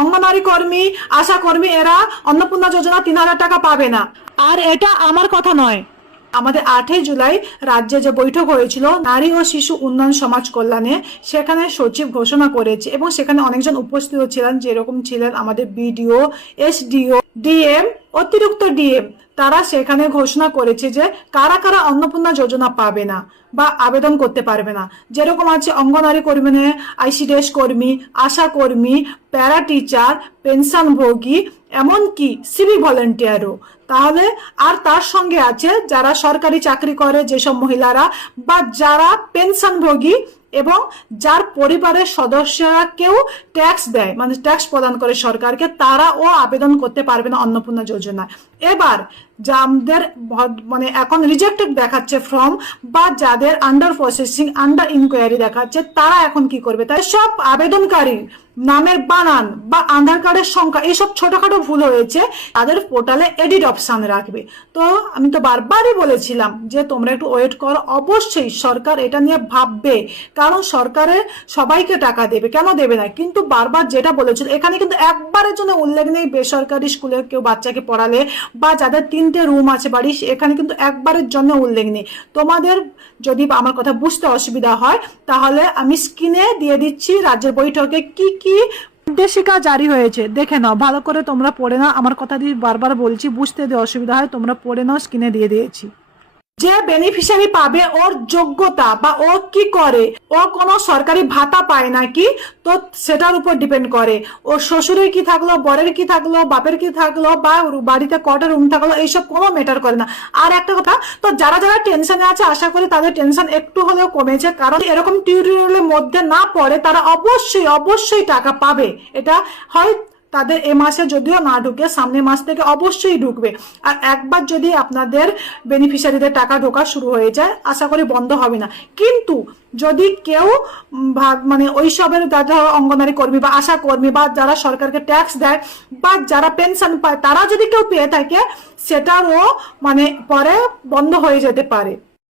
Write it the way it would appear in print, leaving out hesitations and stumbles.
অঙ্গনওয়াড়ি কর্মী, আশা কর্মী এরা অন্নপূর্ণা যোজনা 3,000 টাকা পাবে না। আর এটা আমার কথা নয়, আমাদের 8ই জুলাই রাজ্যে যে বৈঠক হয়েছিল নারী ও শিশু উন্নয়ন সমাজ কল্যাণে, সেখানে সচিব ঘোষণা করেছে এবং সেখানে অনেকজন উপস্থিত ছিলেন, যেরকম ছিলেন আমাদের বিডিও, এসডিও, ডিএম, অতিরিক্ত ডিএম। তারা সেখানে ঘোষণা করেছে যে কারা কারা অন্নপূর্ণা যোজনা পাবে না বা আবেদন করতে পারবে না। যেরকম আছে অঙ্গনওয়াড়ি কর্মী, আইসিডিএস কর্মী, আশা কর্মী, প্যারা টিচার, পেনশনভোগী, এমনকি সিভিক ভলেন্টিয়ারও। তাহলে আর তার সঙ্গে আছে যারা সরকারি চাকরি করে যেসব মহিলারা, বা যারা পেনশনভোগী এবং যার পরিবারের সদস্যরা কেউ ট্যাক্স দেয়, মানে ট্যাক্স প্রদান করে সরকারকে, তারাও আবেদন করতে পারবে না অন্নপূর্ণা যোজনা। এবার যাদের মানে এখন রিজেক্টেড দেখাচ্ছে ফর্ম, বা যাদের আন্ডার প্রসেসিং, আন্ডার ইনকোয়ারি দেখাচ্ছে, তারা এখন কি করবে? তাই সব আবেদনকারী নামের বানান বা আধার কার্ডের সংখ্যা এসব ছোটখাটো ভুল হয়েছে, তাদের পোর্টালে এডিট অপশন রাখবে। তো আমি তো বারবারই বলেছিলাম যে তোমরা একটু ওয়েট করো, অবশ্যই সরকার এটা নিয়ে ভাববে, কারণ সরকারে সবাইকে টাকা দেবে, কেন দেবে না? কিন্তু বারবার যেটা বলেছিল, এখানে কিন্তু একবারের জন্য উল্লেখ নেই বেসরকারি স্কুলে কেউ বাচ্চাকে পড়ালে বা যাদের 3টে রুম আছে বাড়ি, এখানে কিন্তু একবারের জন্য উল্লেখ নেই। তোমাদের যদি আমার কথা বুঝতে অসুবিধা হয় তাহলে আমি স্ক্রিনে দিয়ে দিচ্ছি রাজ্যের বৈঠকে কি কি নির্দেশিকা জারি হয়েছে, দেখে নাও ভালো করে, তোমরা পড়ে নাও। আমার কথা দিয়ে বারবার বলছি, বুঝতে দিয়ে অসুবিধা হয় তোমরা পড়ে নাও, স্ক্রিনে দিয়ে দিয়েছি। যে বেনিফিশিয়ারি পাবে ওর যোগ্যতা বা ও কি করে, ও কোনো সরকারি ভাতা পায় নাকি, তো সেটার উপর ডিপেন্ড করে। ও শ্বশুরের কি থাকলো, বরের কি থাকলো, বাপের কি থাকলো, বা বাড়িতে কটা রুম থাকলো, এইসব কোনো ম্যাটার করে না। আর একটা কথা, তো যারা যারা টেনশনে আছে আশা করি তাদের টেনশন একটু হলেও কমেছে, কারণ এরকম টিউটোরিয়ালের মধ্যে না পড়ে তারা অবশ্যই অবশ্যই টাকা পাবে। এটা হয় তাদের এ মাসে যদিও না ঢুকে, সামনের মাস থেকে অবশ্যই ঢুকবে। আর একবার যদি আপনাদের বেনিফিশিয়ারিদের টাকা ঢোকা শুরু হয়ে যায়, আশা করি বন্ধ হবে না। কিন্তু যদি কেউ মানে ওইসবের যারা অঙ্গনওয়াড়ি কর্মী বা আশা কর্মী বা যারা সরকারকে ট্যাক্স দেয় বা যারা পেনশন পায়, তারা যদি কেউ পেয়ে থাকে, সেটারও মানে পরে বন্ধ হয়ে যেতে পারে।